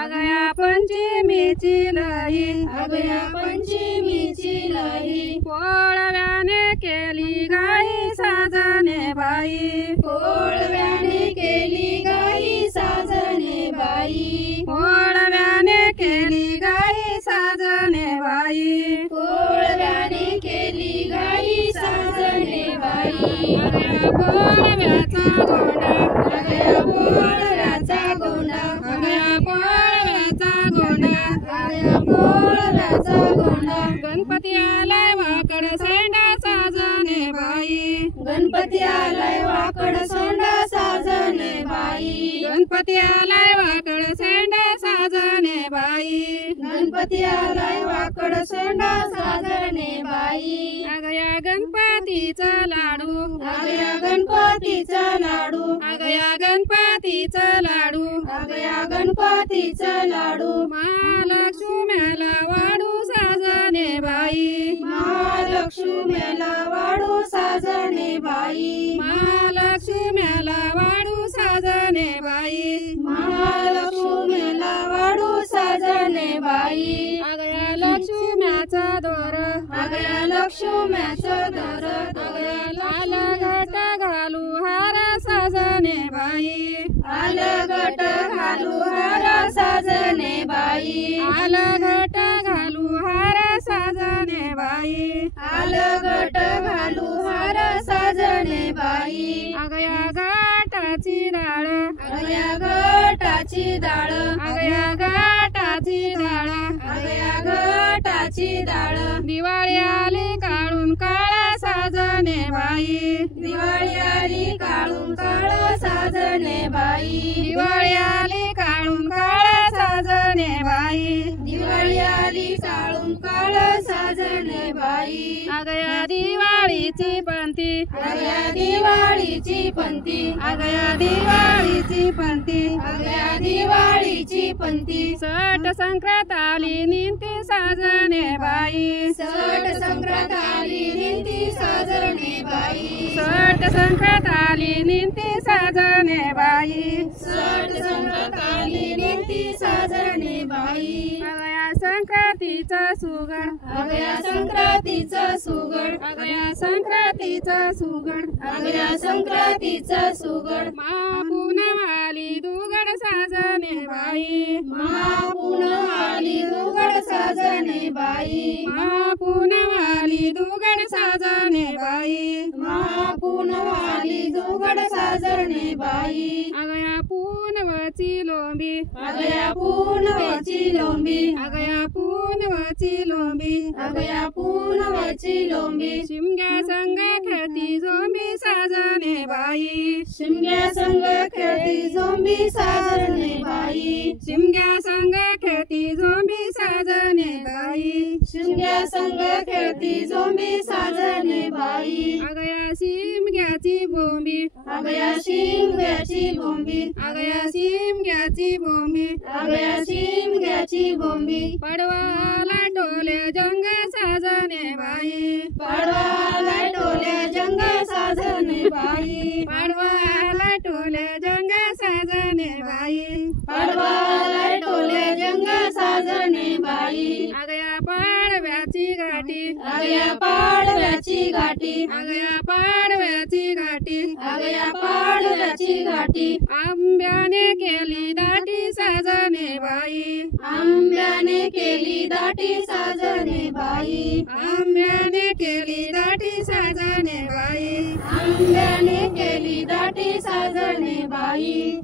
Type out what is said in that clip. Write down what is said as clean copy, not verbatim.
अगया पंचमीची लई अगया पंचमीची लई पोळव्याने केली गाई साजणे बाई पोळव्याने केली गाई साजणे बाई पोळव्याने केली गाई साजणे बाई पोळव्याने केली गाई साजणे बाई अगया पोळव्याचा गोंडा अगया पोळव्याचा गोंडा अगया पोळव्याचा गोंडा अगया पोळव्याचा गोंडा गणपती आलाय वाकड सेंडा साजणे बाई गणपती आलाय वाकड सोंडा साजणे बाई गणपती आलाय वाकड सेंडा साजणे बाई गणपती आलाय वाकड सोंडा साजणे बाई अगया गणपतीचा लाडू अगया गणपतीचा लाडू अगया गणपतीचा लाडू अगया गणपतीचा लाडू महालक्ष्म्याला वाडू साजणे बाई महालक्ष्मीला वाडू साजणे बाई महालक्ष्म्याला वाडू साजणे बाई महालक्ष्मीला वाडू साजणे बाई अगया लक्ष्म्याचा दोर अगया लक्ष्म्याचं दर अगया लाल घट घालू हार साजणे बाई आलगट घालू हार साजणे बाई आलघट घालू हार साजणे बाई आलगट घालू हार साजणे बाई अगया घाटाची डाळ अगया गटाची डाळ अगया घाटाची डाळ अगया गटाची डाळ दिवाळी आली काढून काळा साजणे बाई दिवाळी आली काळून काळ साजणे बाई दिवाळी आली काढून काळा साजणे बाई दिवाळी आली काळून काळ साजणे बाई अगया दिवाळीची पंथी अगया दिवाळीची पंथी अगया दिवाळीची पंथी अगया दिवाळीची पंथी सट संक्रांत आली निंती साजणे बाई सट संक्रांत आली निंती साजणे बाई सट संक्रांत आली निंती साजणे बाई सट संक्रांत आली निंती साजणे बाई अगया संक्रांतीचा सुगड अगया संक्रांतीचा सुगड अगया संक्रांतीचा सुगड अगया संक्रांतीचा सुगड महापूनम आली दुगड साजणे बाई महापूनम आली दुगड साजणे बाई महापूनम आली दुगड साजणे बाई महापूनम आली दुगड साजणे बाई अगया पूनवची लोंबी अगया पूनवची लोंबी अगया पूनवची लोंबी अगया पूनवची लोंबी शिमग्या संग खेळती झोंबी साजणे बाई शिमग्या संग खेळती झोंबी साजणे बाई शिमग्या संग खेळती झोंबी साजणे बाई शिमग्या संग खेळती झोंबी साजणे बाई अगया शिमग्याची बोंबी अगया शिमग्याची बोंबी अगया शिमग्याची बोंबी अगया शिमग्याची बोंबी पडवाला टोले जंग साजणे बाई पाडवाला टोले जंग साजणे बाई पाडवाला टोले जंग साजणे बाई पाडवाला टोले जंग साजणे बाई अगया पाडव्याची गाठी अगया पाडव्याची गाठी अगया पाडव्याची गाठी अगया पाडव्याची गाठी आंब्याने केली दाटी साजणे बाई आंब्याने केली दाटी साजणे बाई आंब्याने केली दाटी साजणे बाई आंब्याने केली दाटी साजणे बाई